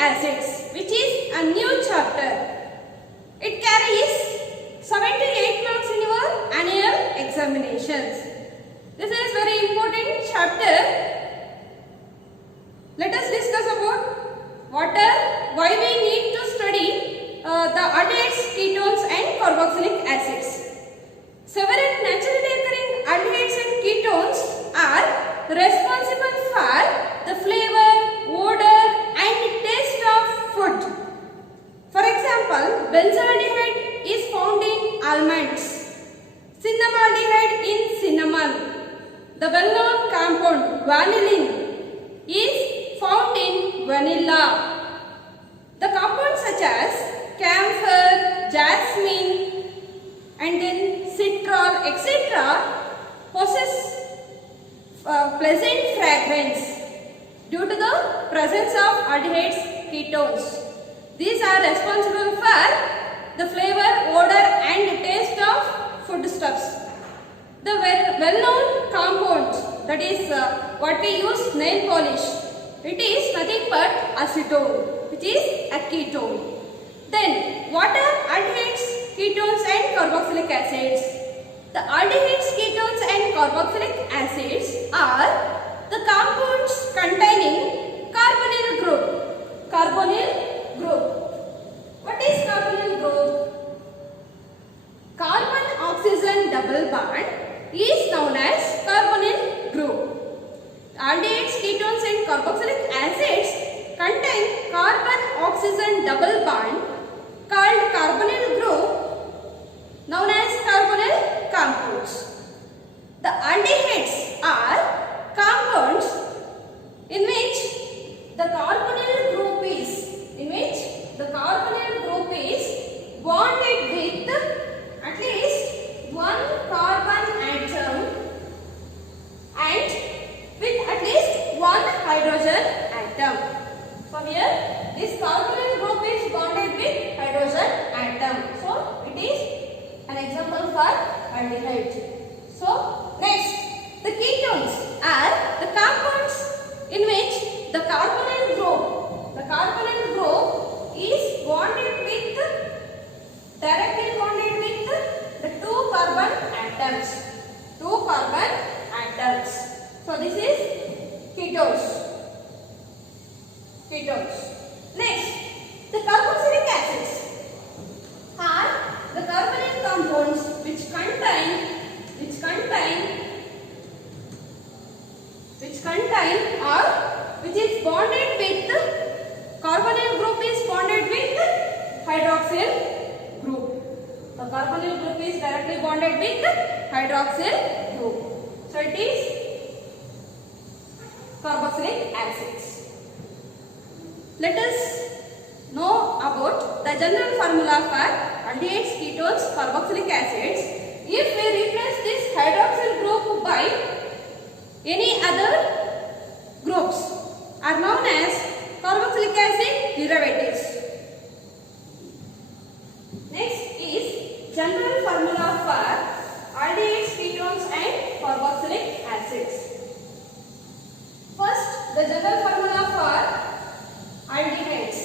acids, which is a new chapter. It carries 78 marks in your annual examinations. This is very important chapter. Let us discuss about why we need to study the aldehydes, ketones and carboxylic acids. Several naturally occurring aldehydes and ketones are responsible for the flavor, odor and taste of food. For example, benzaldehyde is found in almonds, cinnamaldehyde in cinnamon. The well-known compound vanillin is found in vanilla. The compounds such as camphor, jasmine and then citral, etc. possess pleasant fragrance due to the presence of aldehydes, ketones. These are responsible for the flavor, odor and taste of foodstuffs. The well-known compound, that is what we use nail polish, it is nothing but acetone, which is a ketone. Then what are aldehydes, ketones and carboxylic acids? The aldehydes, ketones and carboxylic acids are the compounds containing carbonyl group. Carbonyl group. What is carbonyl group? Carbon-oxygen double bond is known as carbonyl group. Aldehydes, ketones and carboxylic acids contain carbon-oxygen double bond called carbonyl group known as carbonyl compounds. The aldehydes are compounds in which the carbonyl group is bonded with at least one carbon atom and with at least one hydrogen atom. So here this carbonyl group is bonded with hydrogen atom. So it is an example for aldehyde. So next, the ketones are the compounds in which the carbonyl group is directly bonded with the two carbon atoms. So this is ketones. Next, the carboxylic acids are the carbonyl compounds which contain or which is bonded with carbonyl group is bonded with hydroxyl group. The carbonyl group is directly bonded with hydroxyl group. So it is carboxylic acids. Let us know about the general formula for aldehydes, ketones, carboxylic acids. If we replace this hydroxyl group by any other groups are known as carboxylic acid derivatives. Next is general formula for aldehydes, ketones and carboxylic acids. First, the general formula for aldehydes.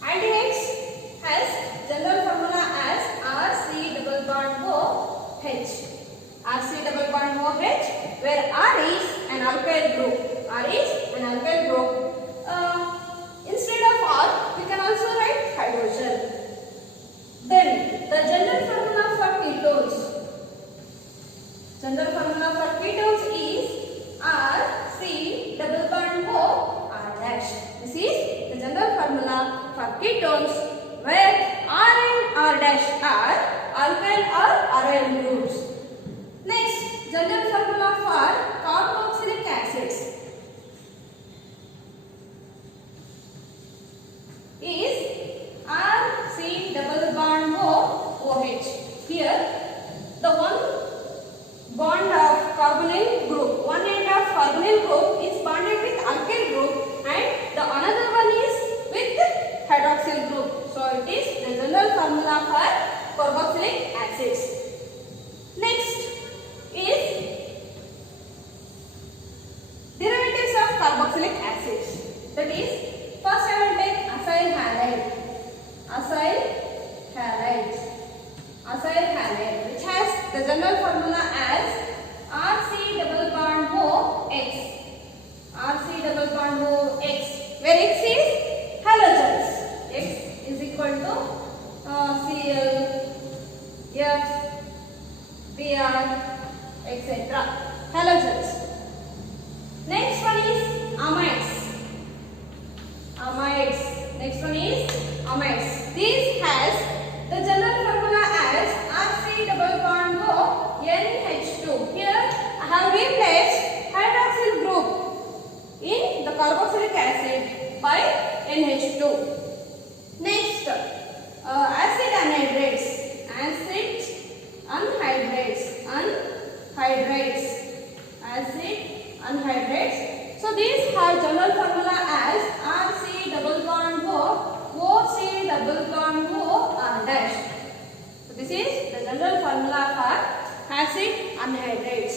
Aldehydes has general formula as RC double bond OH. RC double bond OH, where R is an alkyl group. Instead of R, we can also write hydrogen. Then the general formula for ketones. General formula for ketones is RC double bond O R dash. This is the general formula for ketones, where R and R dash are alkyl or aryl groups. Next, general formula for carboxylic acids is RC double bond OH. Here, the one bond of carbonyl group, one end of carbonyl group is bonded with alkyl group and the another one is with hydroxyl group. So it is the general formula for carboxylic acids. Next is derivatives of carboxylic acids. That is, first I will take acyl halide. Acyl halide. Acyl halide, which has the general formula as RC double bond OX. RC double bond OX, where X is halogens. X is equal to Cl, F, Br, etc. Halogens. Next one is amides. Amides. Next one is amides. This has the general formula as RC double bond O NH2. Here I have replaced hydroxyl group in the carboxylic acid by NH2. Next, acid anhydrates. Acid anhydrates. Anhydrates. Acid anhydrates. So these have general formula as RC double bond O OC double bond O R dash. So this is the general formula for acid anhydrates.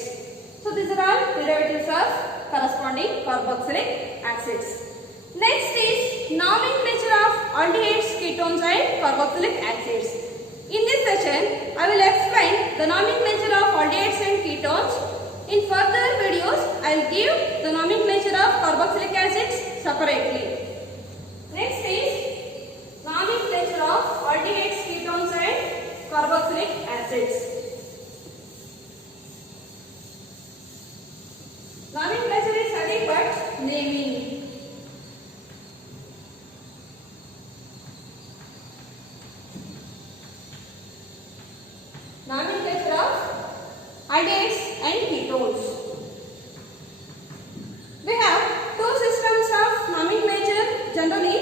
So these are all derivatives of corresponding carboxylic acids. Next is nomenclature of aldehydes, ketones and carboxylic acids. In this session, I will explain the nomenclature of aldehydes and ketones. In further videos, I will give the nomenclature of carboxylic acids separately. Next is nomenclature of aldehydes, ketones and carboxylic acids. Nomenclature is nothing but naming. Nomenclature of aldehydes and ketones. We have two systems of nomenclature generally.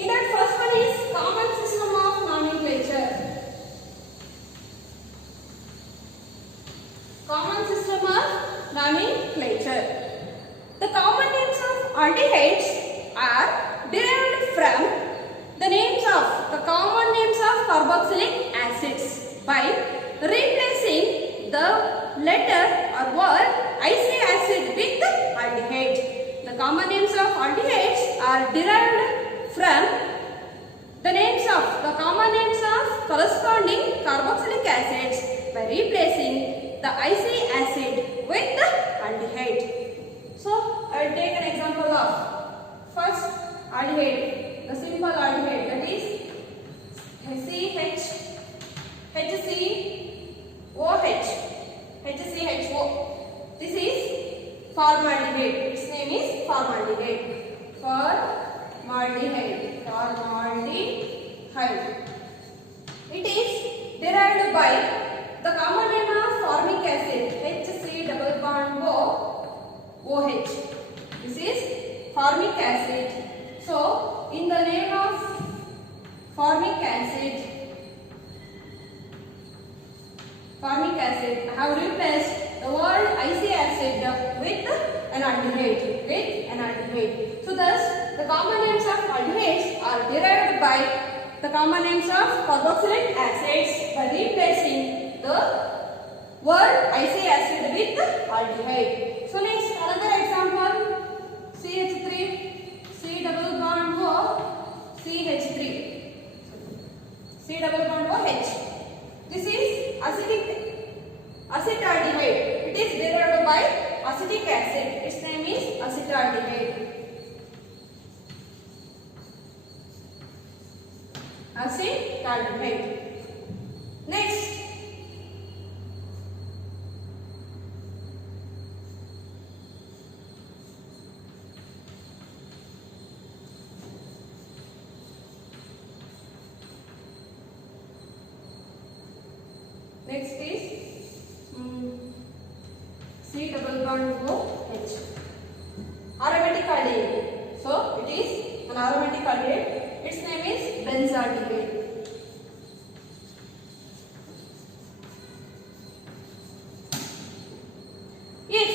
In that, first one is common system of nomenclature. Common system of nomenclature. The common names of aldehydes are derived from the names of the common names of carboxylic acids by replacing the letter or word IC acid with aldehyde. The common names of aldehydes are derived from the names of the common names of corresponding carboxylic acids by replacing the IC acid with the aldehyde. So, I will take an example of first aldehyde, the simple aldehyde, that is CH, HCOH, HCHO. This is formaldehyde. Its name is formaldehyde. Formaldehyde. Formaldehyde. It is derived by the common name of formic acid, HC double bond OH. This is formic acid. So, in the name of formic acid, I have replaced the word IC acid with an aldehyde. So thus, the common names of aldehydes are derived by the common names of carboxylic acids by replacing the word IC acid with aldehyde. So next, another example, CH3, C double bond O, CH3, C double bond OH. This is acetaldehyde. It is derived by acetic acid. Its name is acetaldehyde. Acetaldehyde. Next, is C double bond OH. Aromatic aldehyde. So it is an aromatic aldehyde. Its name is benzaldehyde. If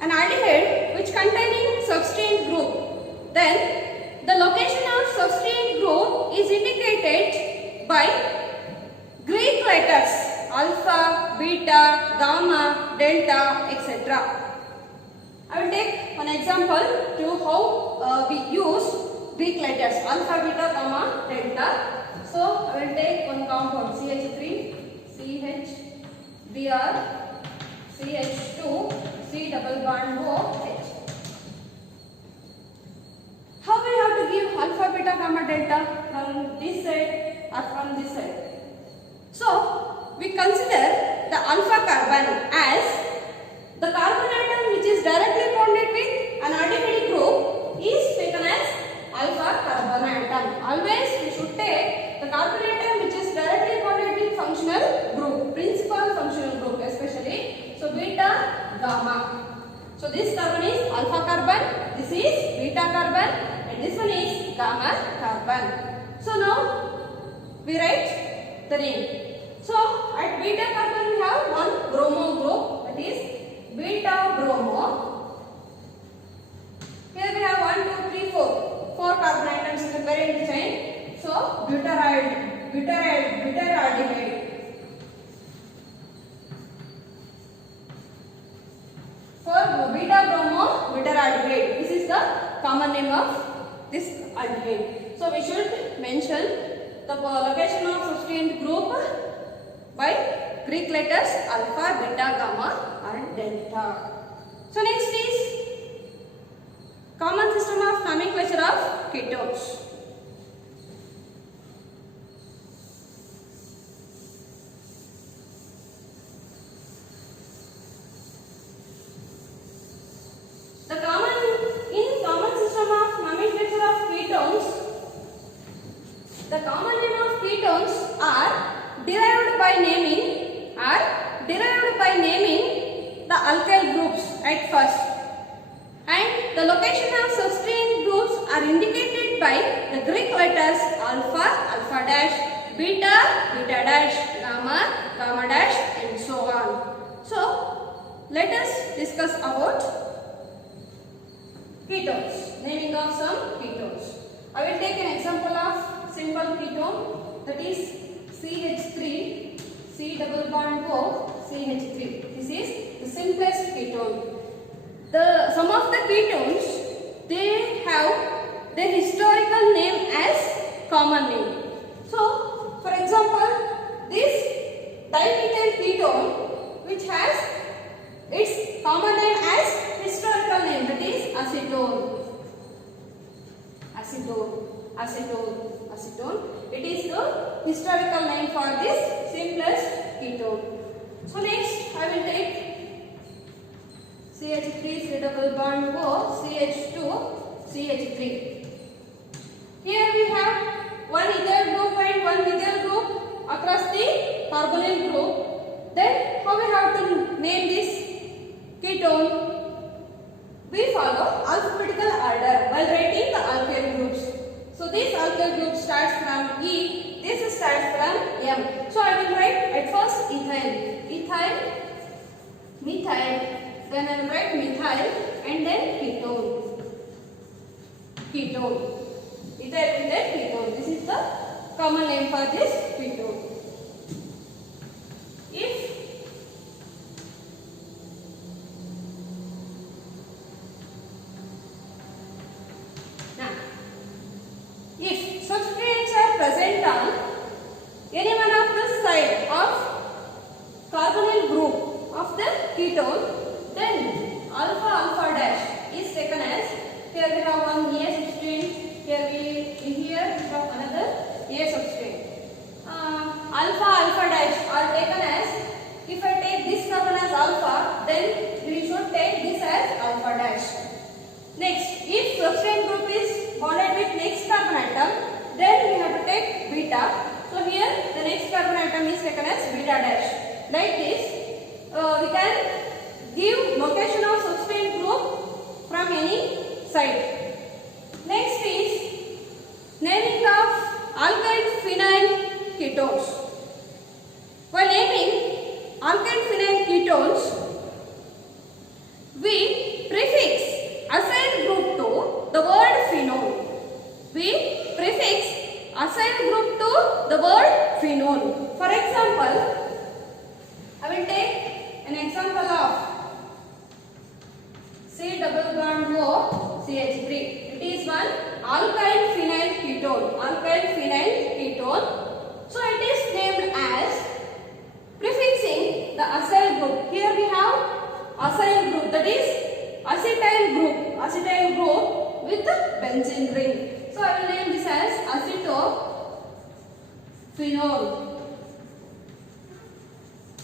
an aldehyde which containing substrate group, then the location of substrate group is indicated by Greek letters alpha, beta, gamma, delta, etc. I will take one example to how we use Greek letters alpha, beta, gamma, delta. So I will take one compound CH3, CH, Br, CH2, C double bond O, H. How we have to give alpha, beta, gamma, delta from this side or from this side? So we consider the alpha carbon as the carbon atom which is directly bonded with an aldehyde group is taken as alpha carbon atom. Always we should take the carbon atom which is directly bonded with functional group, principal functional group especially. So beta, gamma. So this carbon is alpha carbon, this is beta carbon, and this one is gamma carbon. So now we write the name. So at beta carbon we have one bromo group, that is beta bromo. Here we have 1, 2, 3, 4. 4 carbon atoms in the parent chain. So butyraldehyde. For beta bromo butyraldehyde. This is the common name of this aldehyde. So we should mention the location of substituent group by Greek letters alpha, beta, gamma and delta. So next is common system of nomenclature of ketones. The common system of nomenclature of ketones, the common name of ketones are derived by naming the alkyl groups at first, and the location of substituent groups are indicated by the Greek letters alpha, alpha dash, beta, beta dash, gamma, gamma dash, and so on. So let us discuss about ketones, naming of some ketones. I will take an example of simple ketone, that is CH3, C double bond O, CH3. This is the simplest ketone. Some of the ketones, they have their historical name as common name. So, for example, this dimethyl ketone, which has its common name as historical name, that is acetone. It is the historical name for this simplest ketone. So next I will take CH3, C double bond O, CH2, CH3. Here we have one ethyl group and one methyl group across the carbonyl group. Then how we have to name this ketone? We follow alphabetical order while writing the alkyl groups. So this alkyl group starts from E, this starts from M. So I will write at first ethyl, methyl, then I will write methyl and then ketone. Ethyl and then ketone. This is the common name for this ketone. If substituents are present on any one of the side of carbonyl group of the ketone, then alpha alpha dash is taken as, here we have one A substituent, here we have another A substituent. CH3. It is one alkyl phenyl ketone. Alkyl phenyl ketone. So it is named as prefixing the acyl group. Here we have acyl group, that is acetyl group. Acetyl group with the benzene ring. So I will name this as acetophenol.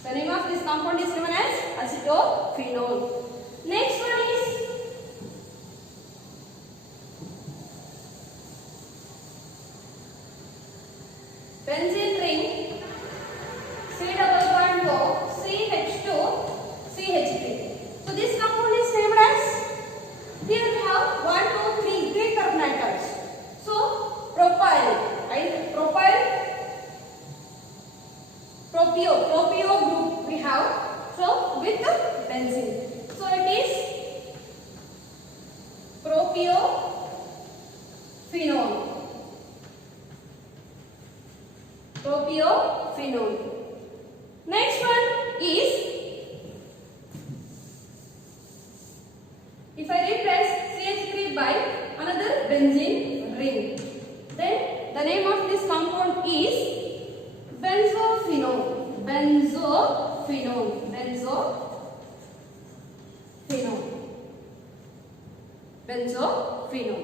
The name of this compound is given as acetophenol. Next one is benzene ring, C double bond O, CH2, CH3. So this compound is named as, here we have 1, 2, 3 carbon atoms. So propyl, propio group we have. So with the benzene. So it is propionol. Propionol. Next one is, if I replace CH3 by another benzene ring, then the name of this compound is benzophenol. Benzophenol.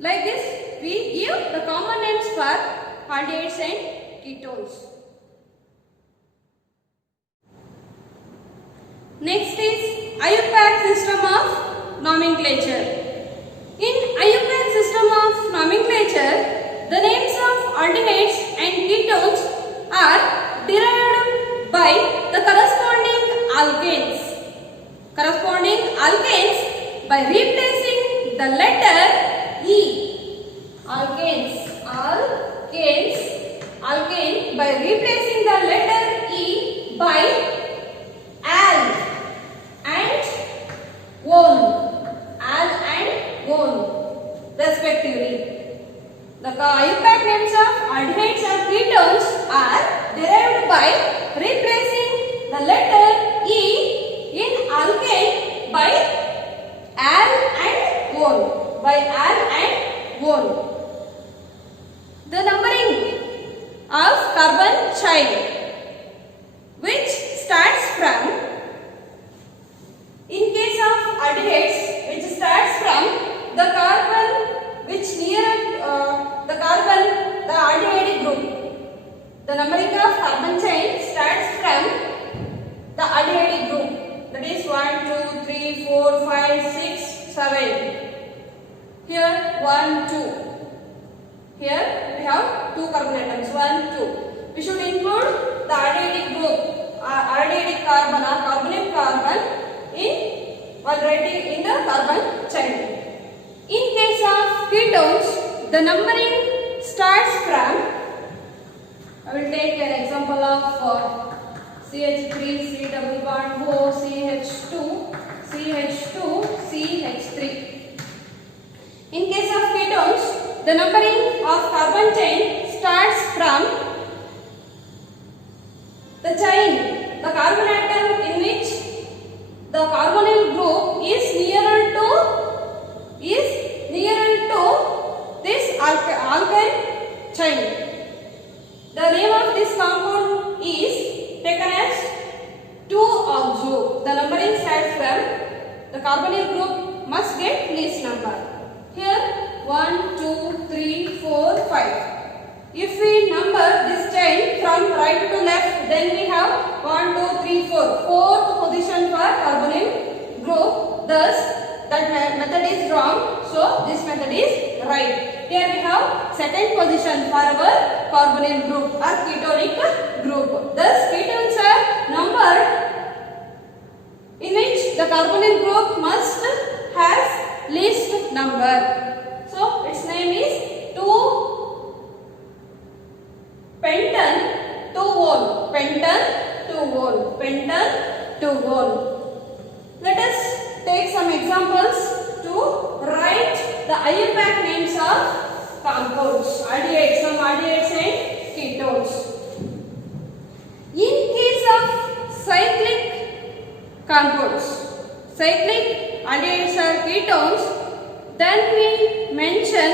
Like this, we give the common names for aldehydes and ketones. Next is IUPAC system of nomenclature. In IUPAC system of nomenclature, the names of aldehydes and ketones are derived by the corresponding alkanes. By replacing the letter E. Alkane by replacing the letter E by al and one respectively. The IUPAC names of aldehydes and ketones are derived by replacing the letter E in alkane by al and one. The numbering of carbon chain, which starts from, in case of aldehydes, which starts from the carbon which near the aldehyde group. The numbering of carbon chain starts from the aldehyde group. That is 1, 2, 3, 4, 5, 6, 7. Here 1, 2. Here we have 2 carbon atoms. 1, 2. We should include the aldehyde group, aldehyde carbon or carbonyl carbon while writing in the carbon chain. In case of ketones, the numbering starts from, I will take an example of CH3, C double bond O, CH2, CH3. In case of ketones, the numbering of carbon chain starts from the chain, the carbon atom in which the carbonyl group is nearer to this alkyl chain. The name of this compound is taken as 2-oxo. The numbering starts from the carbonyl group must get least number. Here 1, 2, 3, 4, 5. If we number this chain from right to left, then we have 1, 2, 3, 4. Fourth position for carbonyl group. Thus, that method is wrong. So, this method is right. Here we have second position for our carbonyl group or ketonic group. Thus, ketones are numbered in which the carbonyl group must has least number. So, its name is 2-pentan 2-ol. Pentan 2-ol. Let us take some examples to write the IUPAC names of compounds, aldehydes, some aldehydes and ketones. In case of cyclic compounds, cyclic aldehydes or ketones, then we mention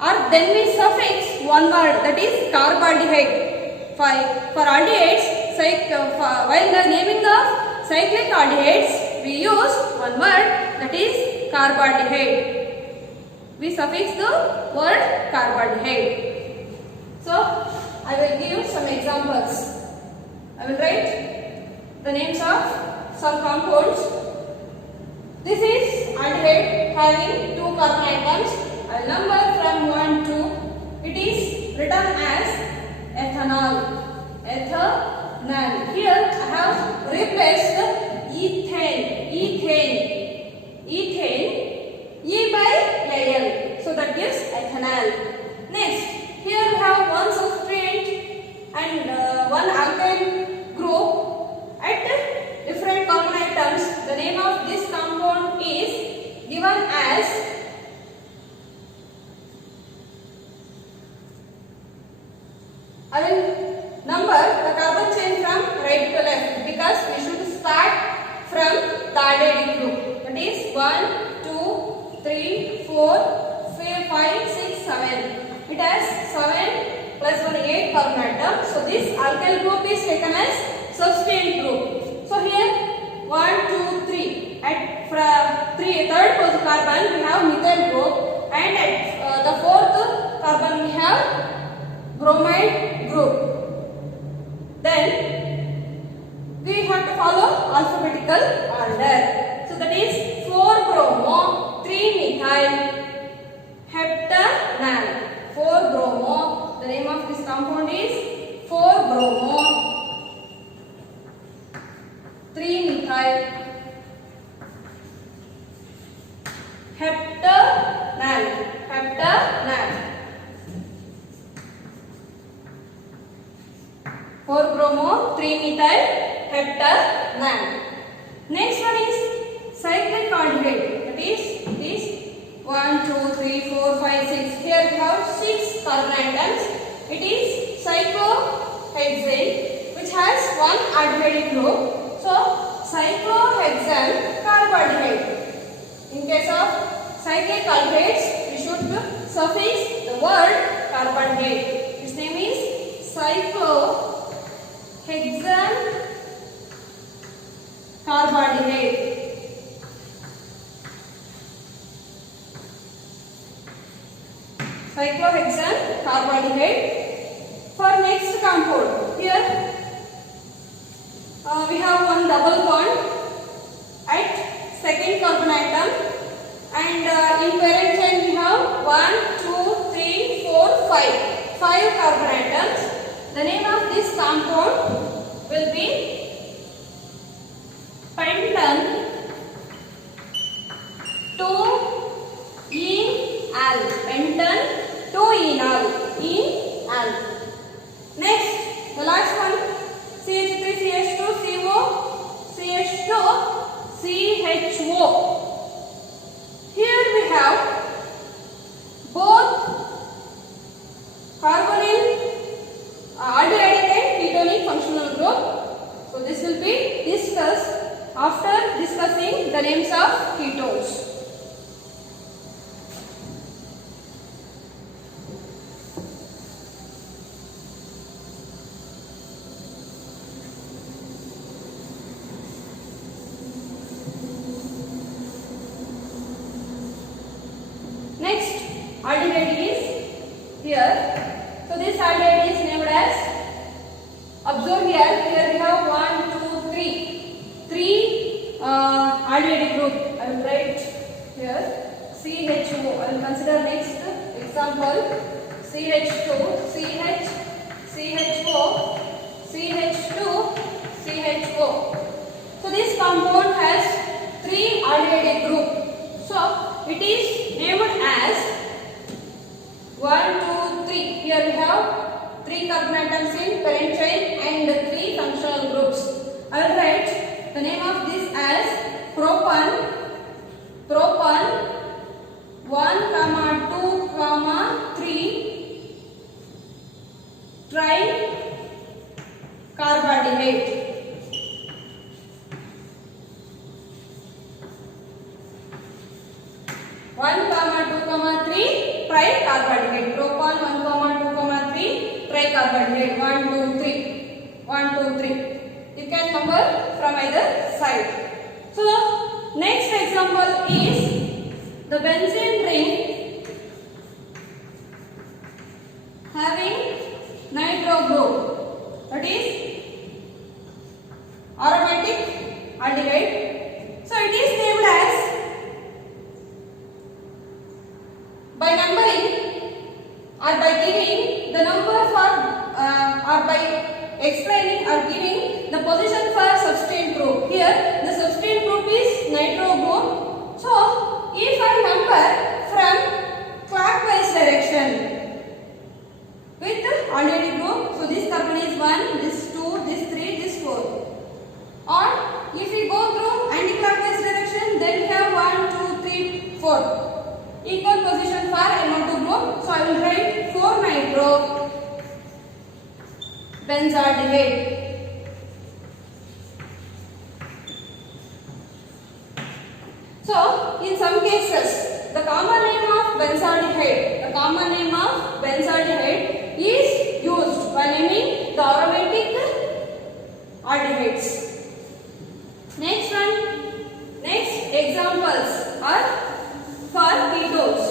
or then we suffix one word, that is carbaldehyde. For aldehydes, while the naming of cyclic aldehydes, we use one word, that is carbaldehyde. We suffix the word carbaldehyde. So, I will give you some examples. I will write the names of some compounds. This is aldehyde having 2 carbon atoms. I will number from 1 to, it is written as ethanol. Ethanol. Here I have replaced ethane. E by Al. So that gives ethanol. Next, here we have one substrate and one alkyl group at different carbon atoms. The name of this compound is given as I will number the carbon chain from right to left because we should start from the aldehyde group. That is 1, 2, 3, 4, 5, 6, 7. It has 7 plus 1, 8 carbon atoms. So this alkyl group is taken as substrate group. So here 1, 2, 3. At third carbon we have methyl group, and at the fourth carbon we have bromide group. Then we have to follow alphabetical order. So that is 4-bromo, 3-methyl heptanal. 4-bromo. The name of this compound is 4-bromo, 3-methyl heptanal. 4-bromo, 3-methyl heptanal. Next one is cyclic aldehyde. That is this 1, 2, 3, 4, 5, 6. Here we have 6 carbon atoms. It is cyclohexane, which has one aldehyde group. So cyclohexane carbaldehyde. In case of cyclic aldehydes, we should suffix the word carbaldehyde. Its name is cyclohexane carbaldehyde. Cyclohexane carbaldehyde. For next compound, here we have one double bond at second carbon atom, and in parent chain we have 1, 2, 3, 4, 5. 5 carbon atoms. The name of this compound will be pentan 2-enal. Pentan 2-enal. Next, the last one, CH3CH2CO CH2CHO. Here we have both carbonyl aldehyde and ketonic functional group. So this will be discussed after discussing the names of ketones. Next, aldehyde is here. So this aldehyde is named as, observe here we have 1, 2, 3. 3 aldehyde group. I will write here CHO. I will consider next example CH2, CH, CHO, CH2, CHO. So this compound has 3 aldehyde group. So it is named as 1, 2, 3. Here we have 3 carbon atoms in parent chain and 3 functional groups. I will write the name of this as propan 1, 2, 3 tricarbaldehyde. 1 3 tricarboxylate. Propane 1, 2, 3 tricarboxylate. 1, 2, 3. 1, 2, 3. You can number from either side. So next example is the benzene ring having nitro group, that is aromatic aldehyde. So it is named as, by numbering or by giving the number for or by explaining or giving the position for substrate group. Here the substrate group is nitro group. So if I number from clockwise direction with the already group, so this carbon is 1, this 2, this 3, this 4. Or if we go through anti-clockwise direction, then we have 1, 2, 3, 4. Equal position for NO2 group. So I will write 4 nitro benzaldehyde. So in some cases, the common name of benzaldehyde is used by naming the aromatic aldehydes. Next examples are for ketones.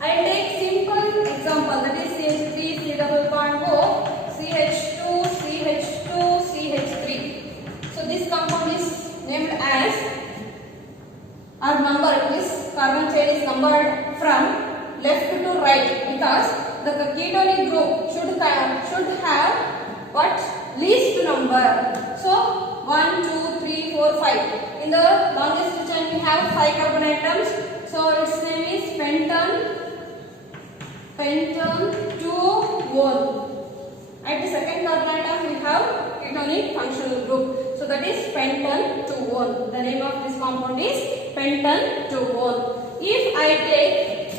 I will take simple example, that is CH3, C double bond O, CH2, CH2, CH3. So this compound is named as, or numbered, this carbon chain is numbered from left to right because the ketonic group should have what? Least number. So 1, 2, 3, 4, 5. In the longest chain we have 5 carbon atoms. So its name is pentane 2-1. At the second carbon atom we have ketonic functional group. So that is pentane 2-1. The name of this compound is pentane 2-1. If I take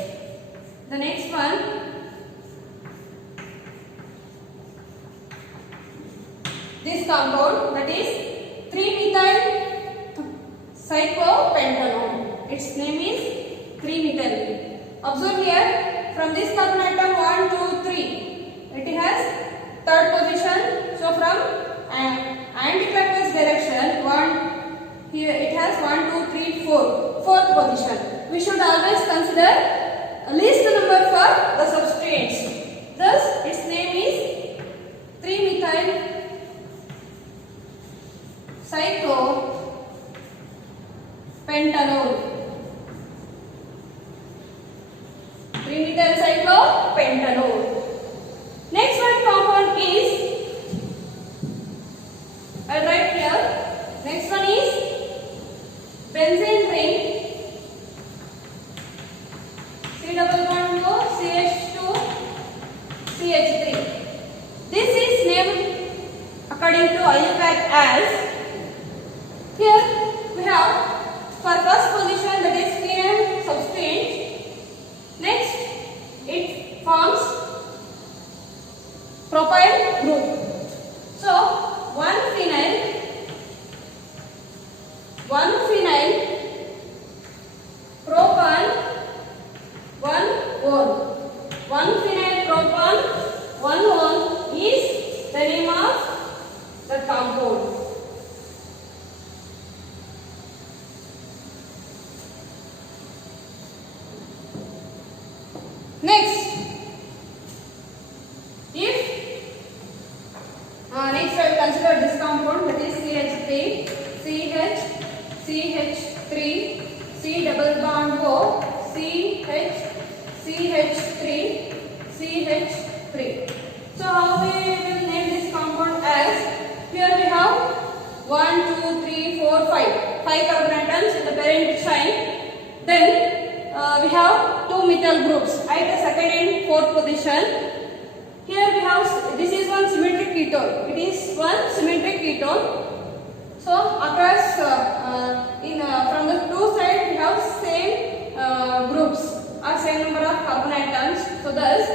the next one, this compound, that is 3-methyl cyclopentanone. Its name is 3-methyl. Observe here, from this carbon atom 1, 2, 3, it has third position. So from anti-clockwise direction, here it has 1, 2, 3, 4, fourth position. We should always consider least number for the substrates. Thus its name is 3-methyl cyclopentanone. 3-methyl cyclopentanone. Next one compound is, I will write here. Next one is benzene ring, C double bond O, CH2, CH3. This is named according to IUPAC as, here we have for first position, that is phenol substrate. Next it forms propyl group. So one phenyl propane 1 one. One phenyl propane 1 one is the name of the compound. Next, next I will consider this compound, that is CH3, CH3, C double bond O, CH3, CH3. So how we will name this compound as? Here we have 1, 2, 3, 4, 5 carbon atoms in the parent chain. Then we have 2 methyl groups at the second and fourth position. Here we have, this is one symmetric ketone. It is one symmetric ketone. So across from the two sides we have same groups or same number of carbon atoms. So thus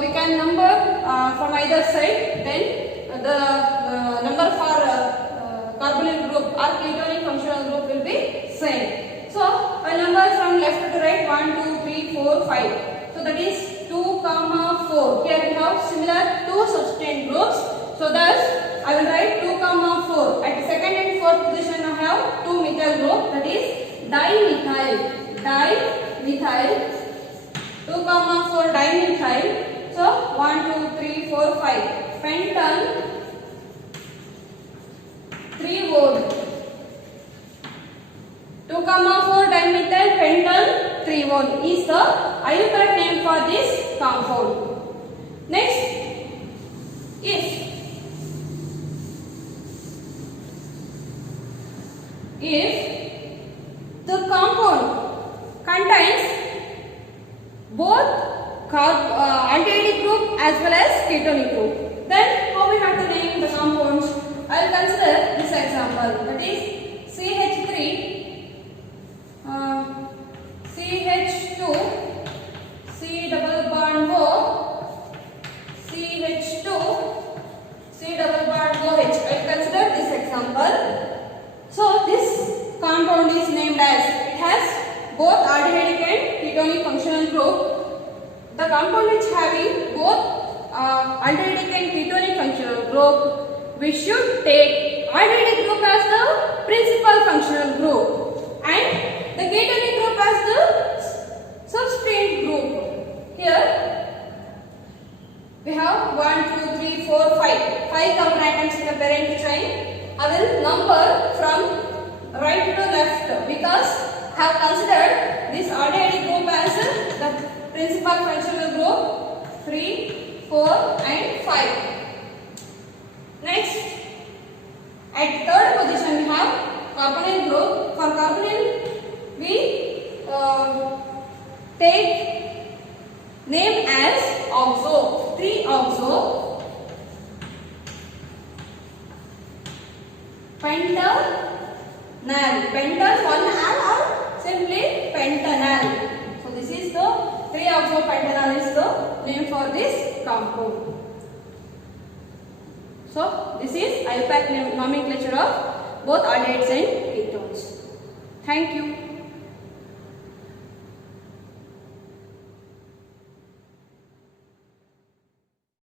we can number from either side. Then the number for carbonyl group or ketonic functional group will 1, 2, 3, 4, 5. So that is 2, 4. Here we have similar two substituent groups. So thus I will write 2, 4. At second and fourth position I have 2 methyl group, that is dimethyl. 2, 4 dimethyl. So 1, 2, 3, 4, 5. Pentan 3-ol. 2, 4 dimethyl pentan 3-ol is the IUPAC name for this compound. Next, if the compound contains both aldehyde group as well as ketonic group, then how we have to name the compounds? I will consider this example, that is CH3 CH2 C double bond O CH2 C double bond OH. I will consider this example. So this compound is named as, it has both aldehydic and ketonic functional group. The compound which having both aldehydic and ketonic functional group, we should take aldehydic group as the principal functional group and the ketonic group as the substituent group. Here we have 1, 2, 3, 4, 5. 5 carbon atoms in the parent chain. I will number from right to left because I have considered this aldehyde group as the principal functional group 3, 4 and 5. Next, at third position we have carbonyl group. For carbonyl we take name as oxo, 3-oxo. Pentanal. Pentan one al or simply pentanal. So this is the 3-oxo pentanal is the name for this compound. So this is IUPAC nomenclature of both aldehydes and ketones. Thank you.